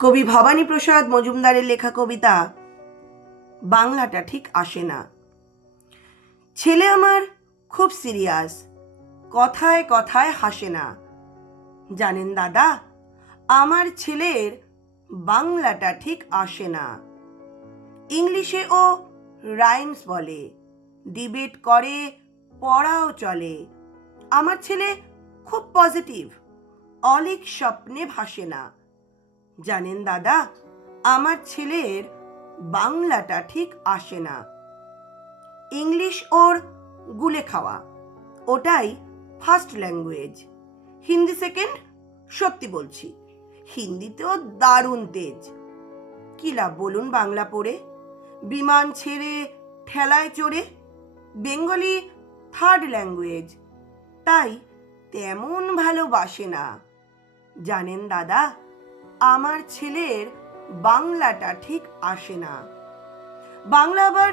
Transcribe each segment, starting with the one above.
কবি ভবানীপ্রসাদ মজুমদারের লেখা কবিতা বাংলাটা ঠিক আসে না। ছেলে আমার খুব সিরিয়াস, কথায় কথায় হাসে না। জানেন দাদা, আমার ছেলের বাংলাটা ঠিক আসে না। ইংলিশে ও রাইমস বলে, ডিবেট করে, পড়াও চলে। আমার ছেলে খুব পজিটিভ, অলিক স্বপ্নে ভাসে না। জানেন দাদা, আমার ছেলের বাংলাটা ঠিক আসে না। ইংলিশ ওর গুলে খাওয়া, ওটাই ফার্স্ট ল্যাঙ্গুয়েজ। হিন্দি সেকেন্ড, সত্যি বলছি। হিন্দিতেও দারুণ তেজ। কি লাভ বলুন বাংলা পড়ে? বিমান ছেড়ে ঠেলায় চড়ে। বেঙ্গলি থার্ড ল্যাঙ্গুয়েজ, তাই তেমন ভালোবাসে না। জানেন দাদা, আমার ছেলের বাংলাটা ঠিক আসে না। বাংলা আবার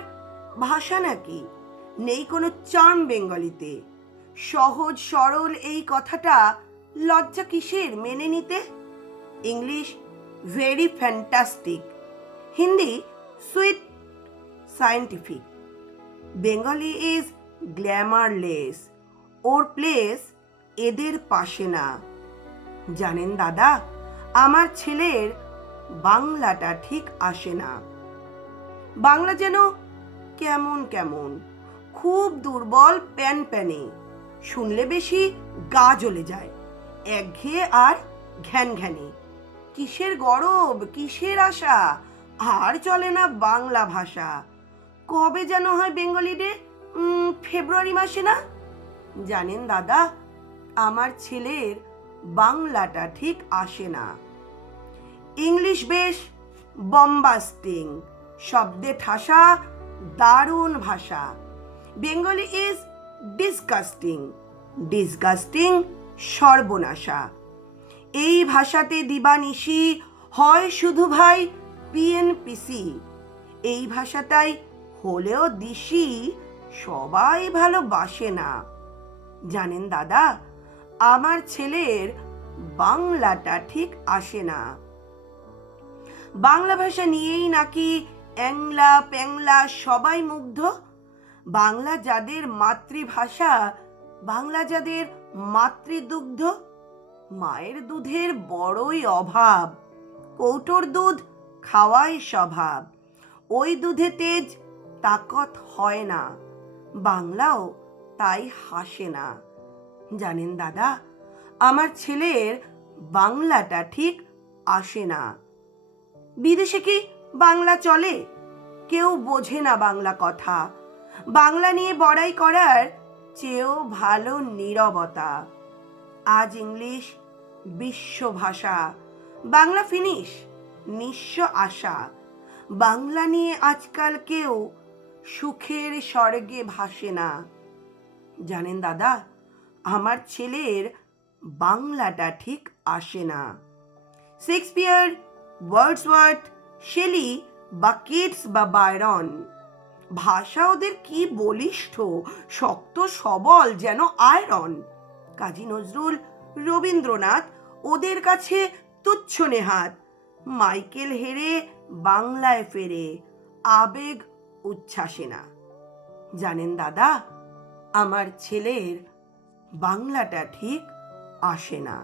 ভাষা নাকি? নেই কোনো চার্ম বেঙ্গলিতে। সহজ সরল এই কথাটা লজ্জা কিসের মেনে নিতে? English very fantastic, Hindi sweet scientific. Bengali is glamourless, or place এদের পাশে না। জানেন দাদা, আমার ছেলের বাংলাটা ঠিক আসে না। বাংলা যেন কেমন কেমন, খুব দুর্বল, প্যান প্যানে। শুনলে বেশি গা জ্বলে যায়, একঘেয়ে আর ঘ্যান ঘ্যানে। কিসের গরব, কিসের আশা, আর চলে না বাংলা ভাষা। কবে যেন হয় বেঙ্গলি ডে? ফেব্রুয়ারি মাসে না? জানেন দাদা, আমার ছেলের বাংলাটা ঠিক আসে না। ইংলিশ বেশ বম্বাস্টিং, শব্দে ঠাসা, দারুণ ভাষা। বেঙ্গলি ইজ ডিসগাস্টিং, ডিসগাস্টিং সর্বনাশা। এই ভাষাতে দিবানিশি হয় শুধু ভাই পিএনপিসি। এই ভাষাটাই হলেও দিশি, সবাই ভালোবাসে না। জানেন দাদা, আমার ছেলের বাংলাটা ঠিক আসে না। বাংলা ভাষা নিয়েই নাকি অ্যাংলা প্যাংলা সবাই মুগ্ধ। বাংলা যাদের মাতৃভাষা, বাংলা যাদের মাতৃদুগ্ধ। মায়ের দুধের বড়ই অভাব, কৌটোর দুধ খাওয়াই স্বভাব। ওই দুধে তেজ তাকত হয় না, বাংলাও তাই হাসে না। জানেন দাদা, আমার ছেলের বাংলাটা ঠিক আসে না। বিদেশে কি বাংলা চলে? কেউ বোঝে না বাংলা কথা। বাংলা নিয়ে বড়াই করার চেয়েও ভালো নীরবতা। আজ ইংলিশ বিশ্ব ভাষা, বাংলা ফিনিশ, নিঃস্ব আশা। বাংলা নিয়ে আজকাল কেউ সুখের স্বর্গে ভাসে না। জানেন দাদা, আমার ছেলের বাংলাটা ঠিক আসে না। শেক্সপিয়ার, ওয়ার্ডসওয়ার্থ, শেলি বা কিটস বা বায়রন, ভাষা ওদের কি বলিষ্ঠ, শক্ত সবল যেন আয়রন। কাজী নজরুল, রবীন্দ্রনাথ ওদের কাছে তুচ্ছ নেহাত। মাইকেল হেরে বাংলায় ফেরে, আবেগ উচ্ছ্বাসে না। জানেন দাদা, আমার ছেলের বাংলাটা ঠিক আসে না।